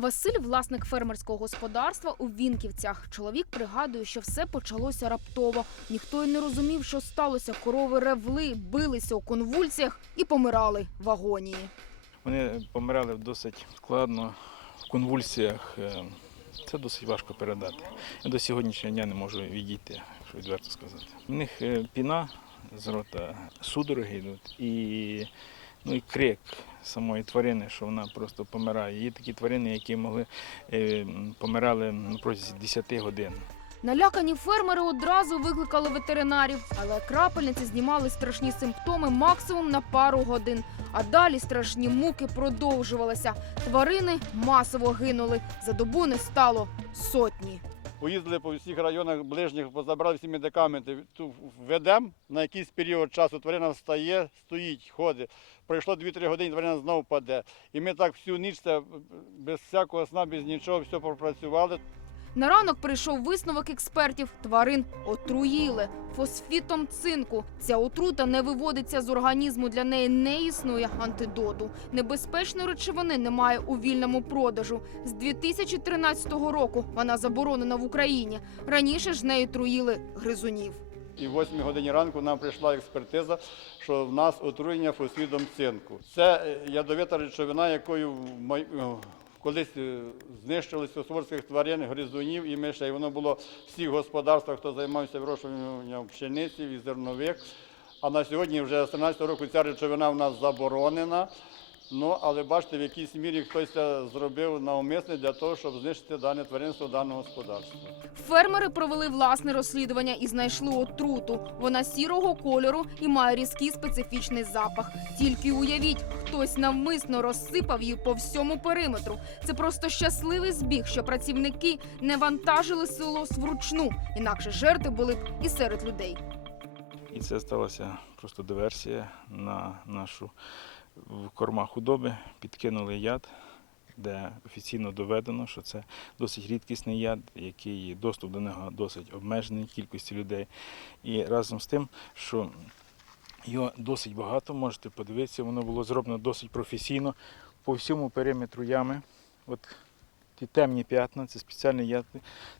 Василь, власник фермерського господарства у Вінківцях. Чоловік пригадує, що все почалося раптово. Ніхто й не розумів, що сталося. Корови ревли, билися у конвульсіях і помирали в агонії. Вони помирали досить складно в конвульсіях. Е, Це досить важко передати. Я до сьогоднішнього дня не можу відійти, що відверто сказати. У них е, піна з рота, судороги йдуть і, ну, і крик самої тварини, що вона просто помирає. Є такі тварини, які могли е, помирали на протязі 10 годин. Налякані фермери одразу викликали ветеринарів, але крапельниці знімали страшні симптоми максимум на пару годин. А далі страшні муки продовжувалися. Тварини масово гинули. За добу не стало сотні. Поїздили по всіх районах ближніх, позабрали всі медикаменти. Ту Ведемо на якийсь період часу, тварина встає, стоїть, ходить. Пройшло 2-3 години, тварина знову паде. І ми так всю ніч без всякого сна, без нічого, все пропрацювали. На ранок прийшов висновок експертів. Тварин отруїли фосфітом цинку. Ця отрута не виводиться з організму. Для неї не існує антидоту. Небезпечної речовини немає у вільному продажу. З 2013 року вона заборонена в Україні. Раніше ж нею труїли гризунів. І в 8 годині ранку нам прийшла експертиза, що в нас отруєння фосфідом цинку. Це е, ядовита речовина, якою колись е, знищили сосворських тварин, гризунів і мишей. Воно було в всіх господарствах, хто займався вирощуванням пшениці і зернових. А на сьогодні вже з 13 року ця речовина в нас заборонена. Ну, але бачите, в якійсь мірі хтось це зробив навмисне для того, щоб знищити дане тваринство, дане господарство. Фермери провели власне розслідування і знайшли отруту. Вона сірого кольору і має різкий специфічний запах. Тільки уявіть, хтось навмисно розсипав її по всьому периметру. Це просто щасливий збіг, що працівники не вантажили село вручну, інакше жертви були б і серед людей. І це сталася просто диверсія на нашу в корма худоби. Підкинули яд, де офіційно доведено, що це досить рідкісний яд, який доступ до нього досить обмежений кількості людей. І разом з тим, що його досить багато, можете подивитися, воно було зроблено досить професійно по всьому периметру ями. От ті темні п'ятна, це спеціальний яд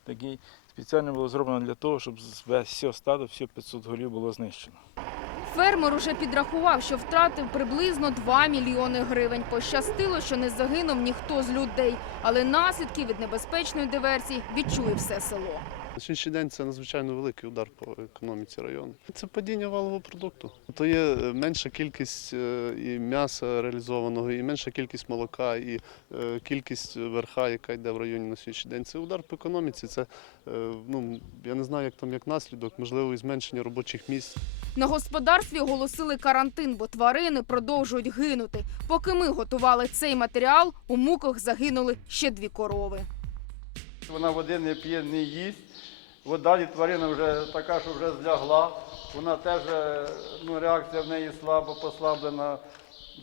такий. Спеціально було зроблено для того, щоб весь все стадо, всі 500 голів було знищено. Фермер уже підрахував, що втратив приблизно 2 мільйони гривень. Пощастило, що не загинув ніхто з людей, але наслідки від небезпечної диверсії відчує все село. На сьогоднішній день це надзвичайно великий удар по економіці району. Це падіння валового продукту. То є е, менша кількість е, і м'яса реалізованого, і менша кількість молока, і е, кількість верха, яка йде в районі на сьогоднішній день. Це удар по економіці. Це ну я не знаю, як там як наслідок, можливо, і зменшення робочих місць. На господарстві оголосили карантин, бо тварини продовжують гинути. Поки ми готували цей матеріал, у муках загинули ще дві корови. Вона води не п'є, не їсть. От далі тварина вже така, що вже злягла. Вона теж е, ну, реакція в неї слабо послаблена.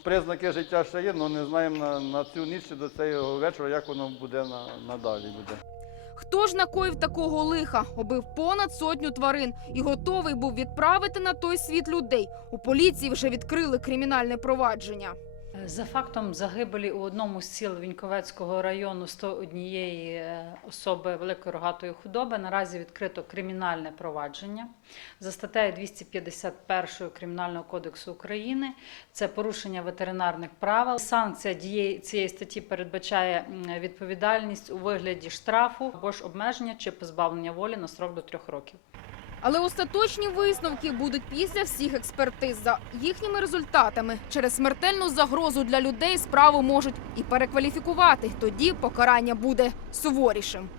Признаки життя ще є, але не знаємо на, на цю ніч чи до цього вечора, як воно буде на, надалі. Буде. Хто ж накоїв такого лиха? Обив понад сотню тварин і готовий був відправити на той світ людей. У поліції вже відкрили кримінальне провадження. За фактом загибелі у одному з сіл Віньковецького району 101 е, особи великої рогатої худоби наразі відкрито кримінальне провадження за статтею 251 Кримінального кодексу України. Це порушення ветеринарних правил. Санкція цієї статті передбачає відповідальність у вигляді штрафу або ж обмеження чи позбавлення волі на строк до трьох років. Але остаточні висновки будуть після всіх експертиз. За їхніми результатами через смертельну загрозу для людей справу можуть і перекваліфікувати. Тоді покарання буде суворішим.